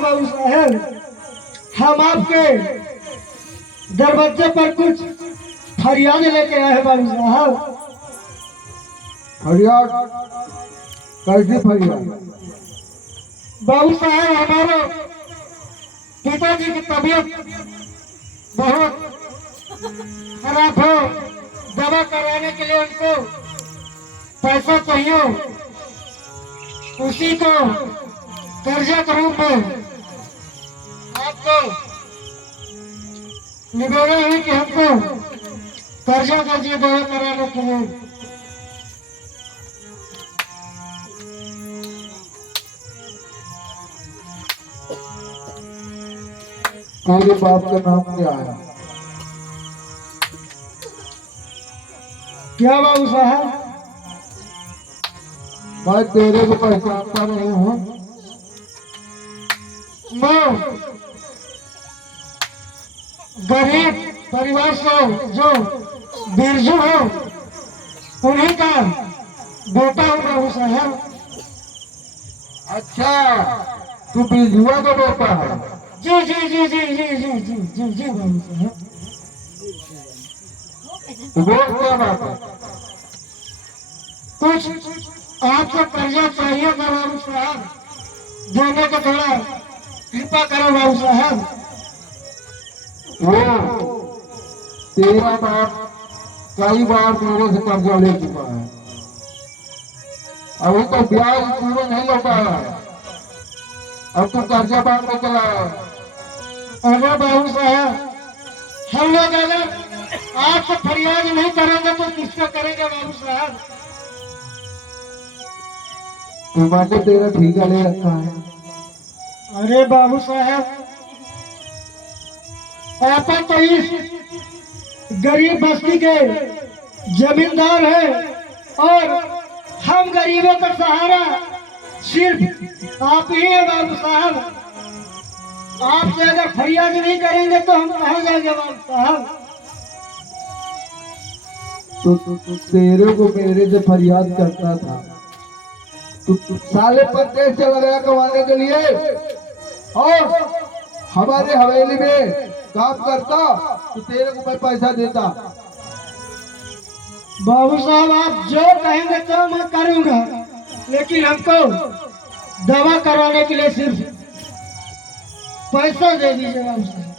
बाबू साहब, हम आपके दरवाजे पर कुछ फरियाद लेके आए हैं बाबू साहब। फरियाद? कैसी फरियाद? बाबू साहब, हमारे पिताजी की तबीयत बहुत खराब हो, दवा कराने के लिए उनको पैसा चाहिए, उसी को कर्जा के रूप में आपको निवेदन है कि हमको कर्जा दीजिए दवा कराने के लिए। तेरे बाप का नाम क्या है? क्या बाबू साहब? मैं तेरे को पहचानता नहीं हूँ। मैं गरीब परिवार से जो बिरजू हो उन्हीं का बेटा हूँ बाबू साहब। अच्छा, तू बिरजुआ का बेटा है? जी जी जी जी जी जी जी जी जी बाबू साहब। वो क्या बात है? कुछ आपसे कर्जा चाहिए था बाबू साहब, देने को थोड़ा कृपा करो बाबू साहब। वो तेरा बाप कई बार मेरे से कर्जा ले चुका है, अभी तो ब्याज पूरा नहीं लौटाया है, अब तू कर्जा मांगने चला है। अरे बाबू साहब, हम लोग अगर आपसे फरियाद नहीं करेंगे तो किससे करेंगे बाबू साहब? मैंने तेरा ठेका ले रखा है। अरे बाबू साहब, आप तो इस गरीब बस्ती के जमींदार है और हम गरीबों का सहारा सिर्फ आप ही है बाबू साहब। आपसे अगर फरियाद नहीं करेंगे तो हम कहाँ जाएंगे बाबू साहब? तो तेरे को मेरे से फरियाद करता था, तू साले परदेश चला गया कमाने के लिए और हमारे हवेली में काम करता तो तेरे को मैं पैसा देता। बाबू साहब, आप जो कहेंगे तो मैं करूंगा, लेकिन हमको दवा कराने के लिए सिर्फ पैसा दे दीजिए बाबू साहब।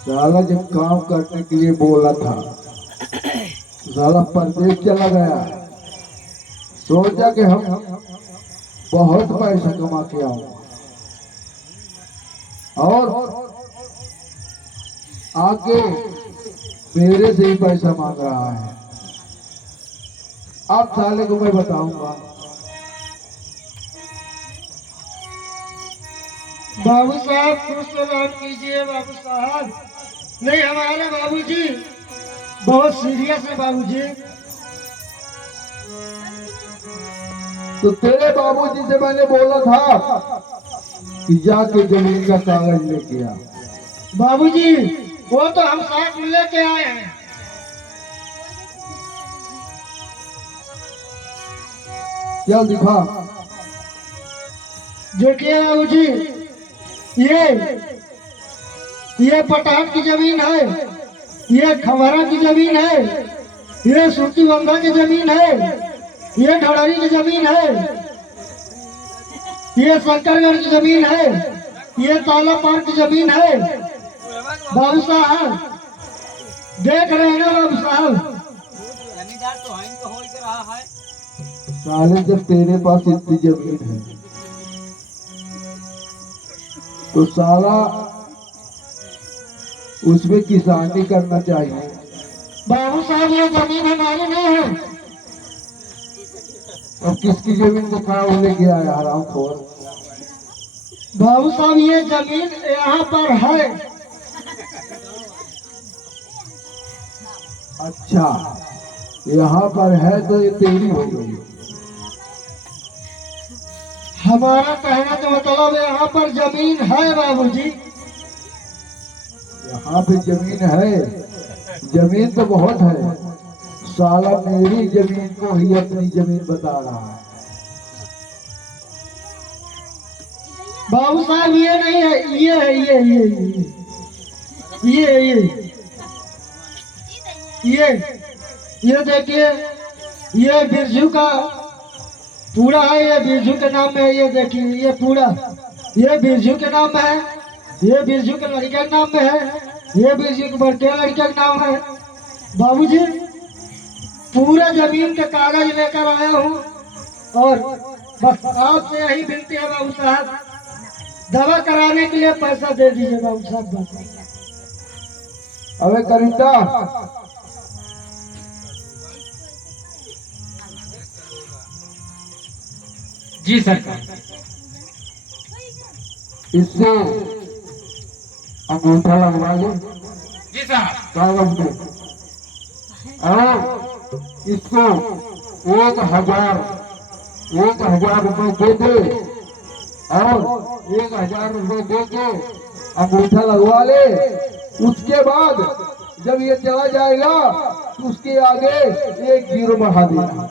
साला जब काम करने के लिए बोला था, साला परदेश चला गया, सोचा कि हम बहुत पैसा कमा के आऊंगा और आके मेरे से ही पैसा मांग रहा है। अब साले को मैं बताऊंगा। बाबू साहब, खुश तो नाम कीजिए बाबू साहब। नहीं, हमारे बाबूजी बहुत सीरियस है बाबूजी। तो तेरे बाबूजी से मैंने बोला था कि जाके जमीन का कागज लेके आ। बाबूजी, वो तो हम साथ में लेके आए हैं। क्या दिखा? देखिए बाबूजी, ये पटाट की जमीन है, ये खबरा की जमीन है, ये सूती बंधा की जमीन है, ये ढड़ारी की जमीन है, ये शंकरगढ़ की जमीन है, ये ताला पार की जमीन है। बाबू साहब देख रहे हैं ना बाबू साहब? साले जब तेरे पास इतनी जमीन है तो साला उसमें किसानी करना चाहिए। बाबू साहब, ये जमीन हमारी नहीं है। अब किसकी जमीन को खा लेके आया हरामखोर? बाबू साहब, ये जमीन यहाँ पर है। अच्छा, यहाँ पर है तो ये तेरी हो गई। हमारा कहना का मतलब यहाँ पर जमीन है बाबूजी। यहाँ पे जमीन है, जमीन तो बहुत है, साला मेरी जमीन को ही अपनी जमीन बता रहा है। बाबू साहब ये नहीं है, ये है, ये देखिए, ये बिरजू का पूरा है, ये बिरजू के नाम में है। ये देखिए, ये पूरा ये बिरजू के नाम में है, ये बिरजू के लड़के के नाम में है, ये बिरजू के बड़के लड़के का नाम है। बाबूजी पूरा जमीन के कागज लेकर आया हूँ, और बस आपसे यही विनती है बाबू साहब, दवा कराने के लिए पैसा दे दीजिए बाबू साहब। बस अबे करीता, जी सरकार। इससे अंगूठा लगवा दो जी साहब। कागज पे, और इसको 1,000 रुपए दे दे, और 1,000 रुपए दे के अंगूठा लगवा ले। उसके बाद जब ये चला जाएगा तो उसके आगे 1 0 बढ़ा देना।